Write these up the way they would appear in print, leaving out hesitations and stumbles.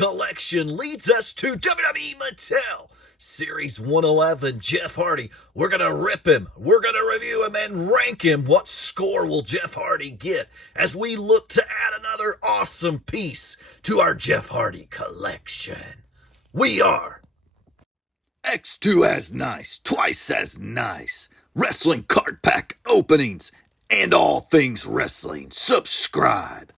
collection leads us to WWE Mattel Series 111, Jeff Hardy. We're going to rip him. We're going to review him and rank him. What score will Jeff Hardy get as we look to add another awesome piece to our Jeff Hardy collection? We are X2 as nice, twice as nice. Wrestling card pack openings and all things wrestling. Subscribe.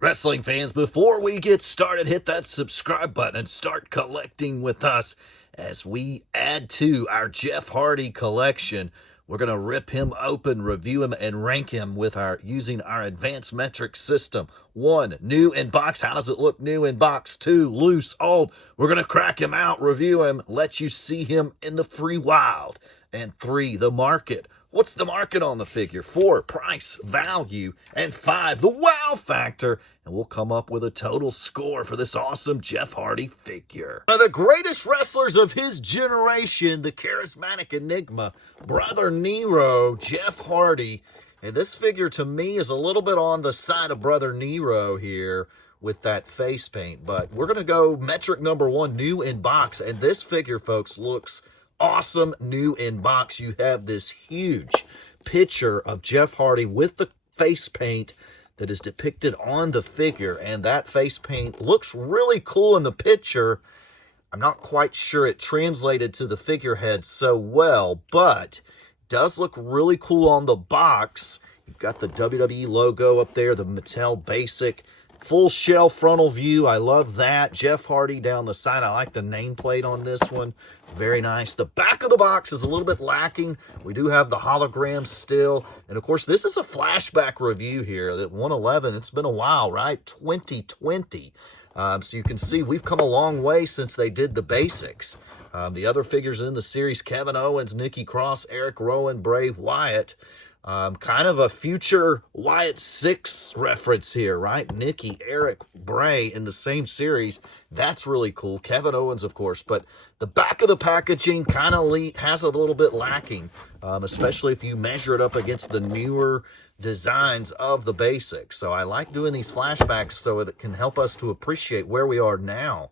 Wrestling fans, before we get started, hit that subscribe button and start collecting with us as we add to our Jeff Hardy collection. We're going to rip him open, review him, and rank him with using our advanced metric system. 1, new in box. How does it look new in box? 2, loose, old. We're going to crack him out, review him, let you see him in the free wild. And 3, the market. What's the market on the figure? 4, price, value. And 5, the wow factor. And we'll come up with a total score for this awesome Jeff Hardy figure. One of the greatest wrestlers of his generation, the charismatic enigma, Brother Nero, Jeff Hardy. And this figure to me is a little bit on the side of Brother Nero here with that face paint. But we're going to go metric number 1, new in box. And this figure, folks, looks awesome new in box. You have this huge picture of Jeff Hardy with the face paint that is depicted on the figure, and that face paint looks really cool in the picture. I'm not quite sure it translated to the figurehead so well, but does look really cool on the box. You've got the WWE logo up there, the Mattel Basic full shell frontal view. I love that. Jeff Hardy down the side. I like the nameplate on this one. Very nice. The back of the box is a little bit lacking. We do have the hologram still. And of course, this is a flashback review here. That 111, it's been a while, right? 2020. So you can see we've come a long way since they did the basics. The other figures in the series, Kevin Owens, Nikki Cross, Eric Rowan, Bray Wyatt. Kind of a future Wyatt 6 reference here, right? Nikki, Eric, Bray in the same series. That's really cool. Kevin Owens, of course. But the back of the packaging kind of has a little bit lacking, especially if you measure it up against the newer designs of the basics. So I like doing these flashbacks so it can help us to appreciate where we are now.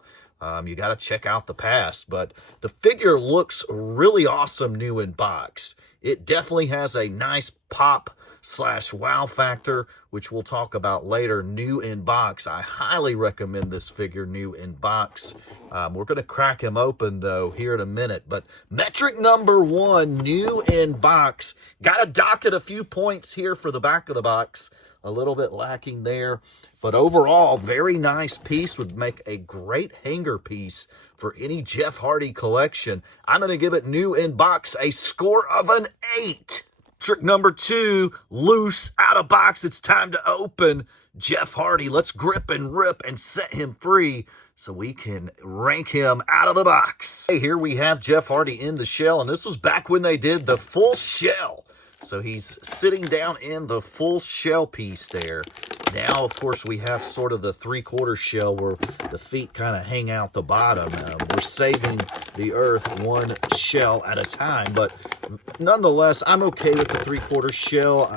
You got to check out the past. But the figure looks really awesome new in box. It definitely has a nice pop/wow factor, which we'll talk about later. New in box. I highly recommend this figure new in box. We're going to crack him open, though, here in a minute. But metric number 1, new in box. Got to dock it a few points here for the back of the box. A little bit lacking there. But overall, very nice piece. Would make a great hanger piece for any Jeff Hardy collection. I'm going to give it new in box a score of an 8. Trick number 2, loose, out of box. It's time to open Jeff Hardy. Let's grip and rip and set him free so we can rank him out of the box. Hey, here we have Jeff Hardy in the shell, and this was back when they did the full shell. So he's sitting down in the full shell piece there. Now, of course, we have sort of the 3/4 shell where the feet kind of hang out the bottom. We're saving the earth one shell at a time, but nonetheless, I'm okay with the 3/4 shell.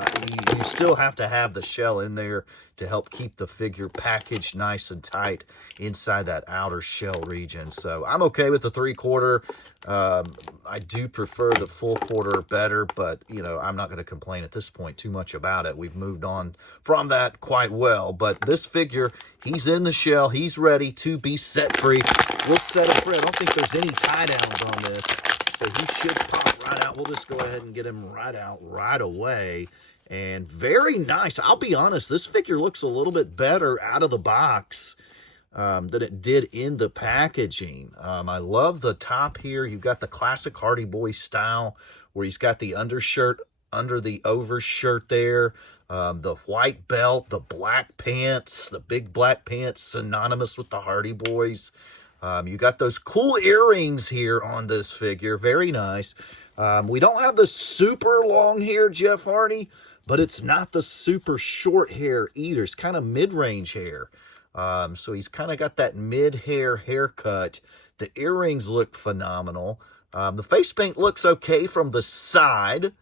You still have to have the shell in there to help keep the figure packaged nice and tight inside that outer shell region. So I'm okay with the 3/4. I do prefer the full quarter better, but, you know, I'm not going to complain at this point too much about it. We've moved on from that quite well. But this figure, he's in the shell. He's ready to be set free. We'll set him free. I don't think there's any tie downs on this, so he should pop right out. We'll just go ahead and get him right out right away. And very nice. I'll be honest, this figure looks a little bit better out of the box than it did in the packaging. I love the top here. You've got the classic Hardy Boy style where he's got the undershirt under the overshirt there, the white belt, the black pants, the big black pants synonymous with the Hardy Boys. You got those cool earrings here on this figure. Very nice. We don't have the super long hair Jeff Hardy, but it's not the super short hair either. It's kind of mid-range hair. So he's kind of got that mid-hair haircut. The earrings look phenomenal. The face paint looks okay from the side.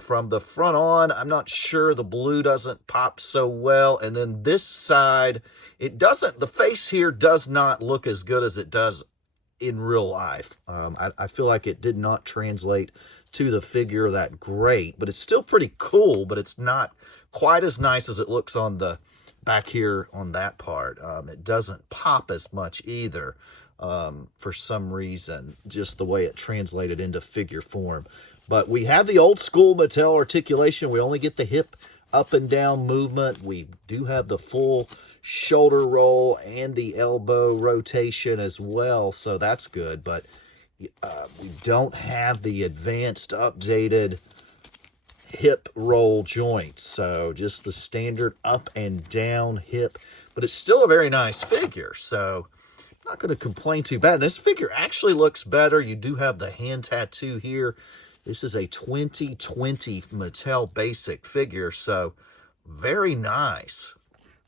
From the front on, I'm not sure. The blue doesn't pop so well. And then this side, it doesn't, the face here does not look as good as it does in real life. I feel like it did not translate to the figure that great, but it's still pretty cool, but it's not quite as nice as it looks on the back here on that part. It doesn't pop as much either for some reason, just the way it translated into figure form. But we have the old school Mattel articulation. We only get the hip up and down movement. We do have the full shoulder roll and the elbow rotation as well, so that's good. But we don't have the advanced, updated hip roll joints, so just the standard up and down hip. But it's still a very nice figure, so I'm not going to complain too bad. This figure actually looks better. You do have the hand tattoo here. This is a 2020 Mattel Basic figure, so very nice.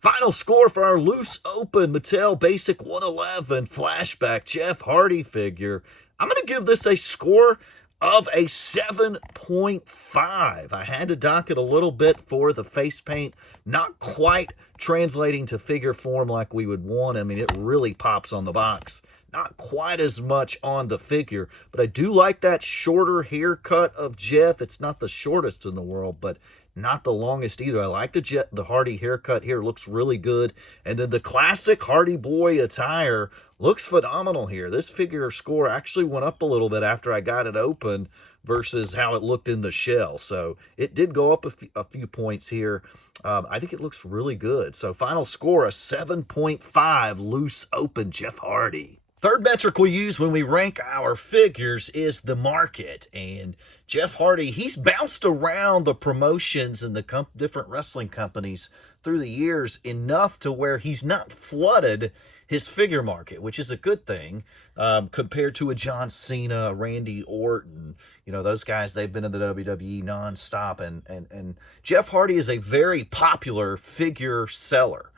Final score for our loose open Mattel Basic 111 flashback Jeff Hardy figure. I'm going to give this a score of a 7.5. I had to dock it a little bit for the face paint, not quite translating to figure form like we would want. I mean, it really pops on the box. Not quite as much on the figure, but I do like that shorter haircut of Jeff. It's not the shortest in the world, but not the longest either. I like the Hardy haircut here. Looks really good. And then the classic Hardy Boy attire looks phenomenal here. This figure score actually went up a little bit after I got it open versus how it looked in the shell. So it did go up a few points here. I think it looks really good. So final score, a 7.5 loose open Jeff Hardy. Third metric we use when we rank our figures is the market. And Jeff Hardy, he's bounced around the promotions and the different wrestling companies through the years enough to where he's not flooded his figure market, which is a good thing compared to a John Cena, Randy Orton. You know, those guys, they've been in the WWE nonstop. And Jeff Hardy is a very popular figure seller.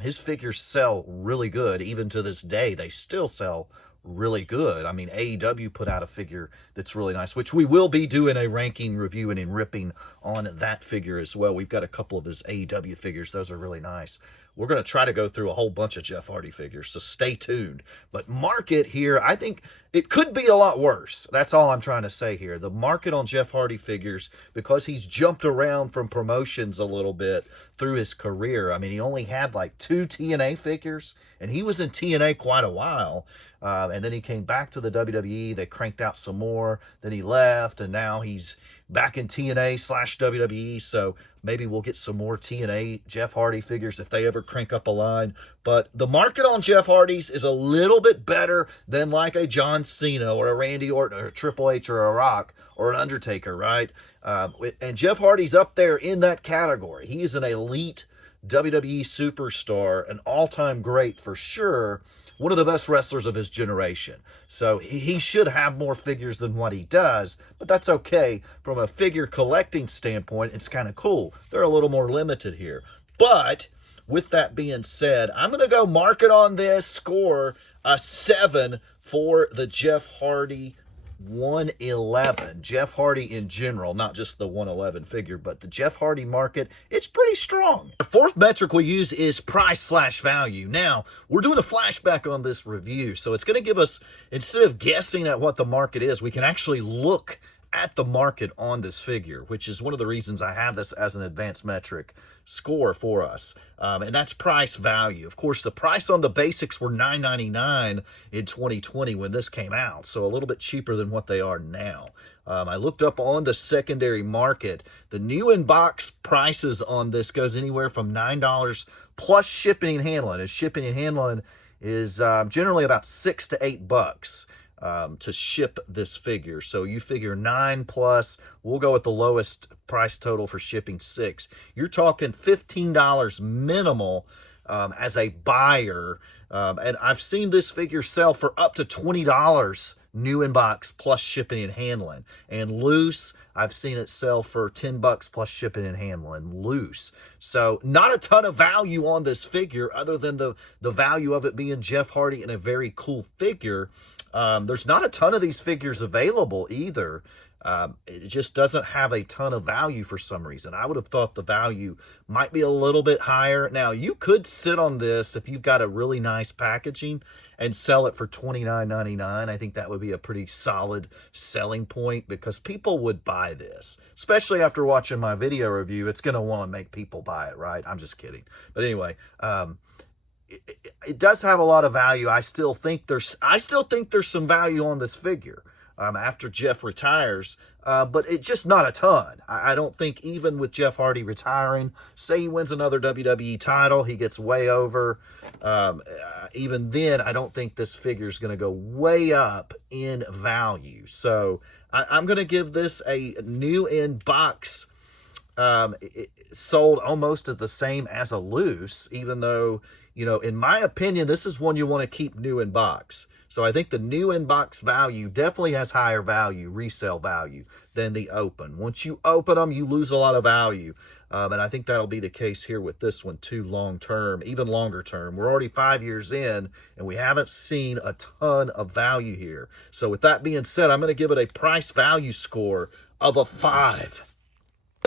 His figures sell really good. Even to this day, they still sell really good. I mean, AEW put out a figure that's really nice, which we will be doing a ranking review and ripping on that figure as well. We've got a couple of his AEW figures. Those are really nice. We're going to try to go through a whole bunch of Jeff Hardy figures, so stay tuned. But market here, I think it could be a lot worse. That's all I'm trying to say here. The market on Jeff Hardy figures, because he's jumped around from promotions a little bit through his career. I mean, he only had like 2 TNA figures, and he was in TNA quite a while. And then he came back to the WWE. They cranked out some more. Then he left, and now he's back in TNA/WWE. So maybe we'll get some more TNA Jeff Hardy figures if they ever crank up a line. But the market on Jeff Hardy's is a little bit better than like a John Cena or a Randy Orton or a Triple H or a Rock or an Undertaker, right? And Jeff Hardy's up there in that category. He is an elite WWE superstar, an all-time great for sure. One of the best wrestlers of his generation. So he should have more figures than what he does, but that's okay. From a figure collecting standpoint, it's kind of cool. They're a little more limited here. But with that being said, I'm going to go market on this, score a 7 for the Jeff Hardy 111. Jeff Hardy in general, not just the 111 figure, but the Jeff Hardy market, it's pretty strong. The fourth metric we use is price/value. Now, we're doing a flashback on this review, so it's going to give us, instead of guessing at what the market is, we can actually look at the market on this figure, which is one of the reasons I have this as an advanced metric score for us. And that's price value. Of course, the price on the basics were $9.99 in 2020 when this came out, so a little bit cheaper than what they are now. I looked up on the secondary market. The new in-box prices on this goes anywhere from $9 plus shipping and handling. And shipping and handling is generally about $6 to $8 to ship this figure. So you figure 9 plus, we'll go with the lowest price total for shipping, 6. You're talking $15 minimal as a buyer. And I've seen this figure sell for up to $20 new in box plus shipping and handling. And loose, I've seen it sell for $10 plus shipping and handling loose. So not a ton of value on this figure other than the value of it being Jeff Hardy and a very cool figure. There's not a ton of these figures available either. It just doesn't have a ton of value for some reason. I would have thought the value might be a little bit higher. Now, you could sit on this if you've got a really nice packaging and sell it for $29.99. I think that would be a pretty solid selling point because people would buy this, especially after watching my video review. It's going to want to make people buy it, right? I'm just kidding. But anyway, it does have a lot of value. I still think there's some value on this figure after Jeff retires, but it's just not a ton. I don't think even with Jeff Hardy retiring, say he wins another WWE title, he gets way over. Even then, I don't think this figure is going to go way up in value. So I'm going to give this a new in box. It sold almost as the same as a loose, even though, you know, in my opinion, this is one you want to keep new in box. So I think the new in box value definitely has higher value, resale value, than the open. Once you open them, you lose a lot of value. And I think that'll be the case here with this one too, long term, even longer term. We're already 5 years in, and we haven't seen a ton of value here. So with that being said, I'm going to give it a price value score of a 5.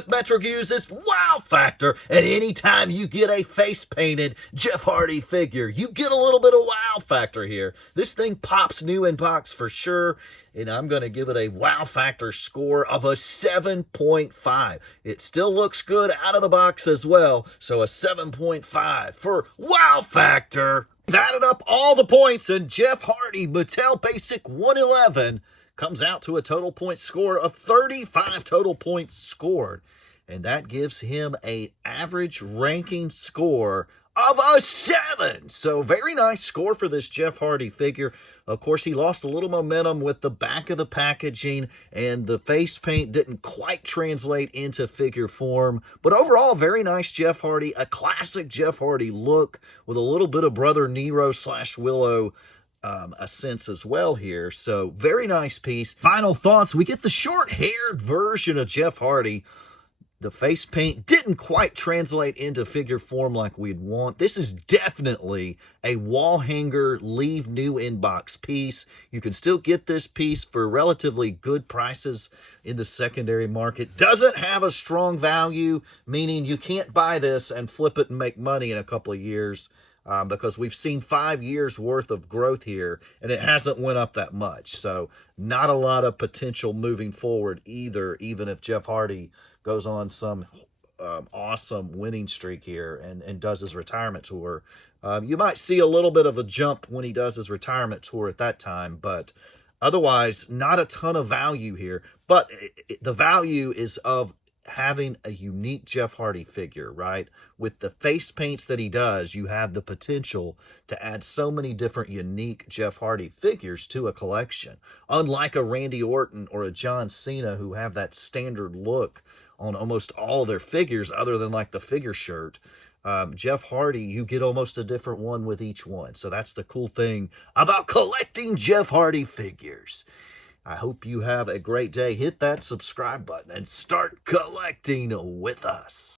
Metro uses wow factor, and anytime you get a face painted Jeff Hardy figure, you get a little bit of wow factor here. This thing pops new in box for sure, and I'm going to give it a wow factor score of a 7.5. It still looks good out of the box as well, so a 7.5 for wow factor. Added up all the points, and Jeff Hardy Mattel Basic 111 comes out to a total point score of 35 total points scored. And that gives him an average ranking score of a 7. So very nice score for this Jeff Hardy figure. Of course, he lost a little momentum with the back of the packaging, and the face paint didn't quite translate into figure form. But overall, very nice Jeff Hardy, a classic Jeff Hardy look with a little bit of Brother Nero / Willow a sense as well here. So very nice piece. Final thoughts, we get the short-haired version of Jeff Hardy. The face paint didn't quite translate into figure form like we'd want. This is definitely a wall hanger, leave new inbox piece. You can still get this piece for relatively good prices in the secondary market. Doesn't have a strong value, meaning you can't buy this and flip it and make money in a couple of years. Because we've seen 5 years worth of growth here, and it hasn't went up that much. So not a lot of potential moving forward either, even if Jeff Hardy goes on some awesome winning streak here and does his retirement tour. You might see a little bit of a jump when he does his retirement tour at that time, but otherwise not a ton of value here. But the value is of having a unique Jeff Hardy figure, right? With the face paints that he does, you have the potential to add so many different unique Jeff Hardy figures to a collection. Unlike a Randy Orton or a John Cena, who have that standard look on almost all their figures other than like the figure shirt, Jeff Hardy, you get almost a different one with each one. So that's the cool thing about collecting Jeff Hardy figures. I hope you have a great day. Hit that subscribe button and start collecting with us.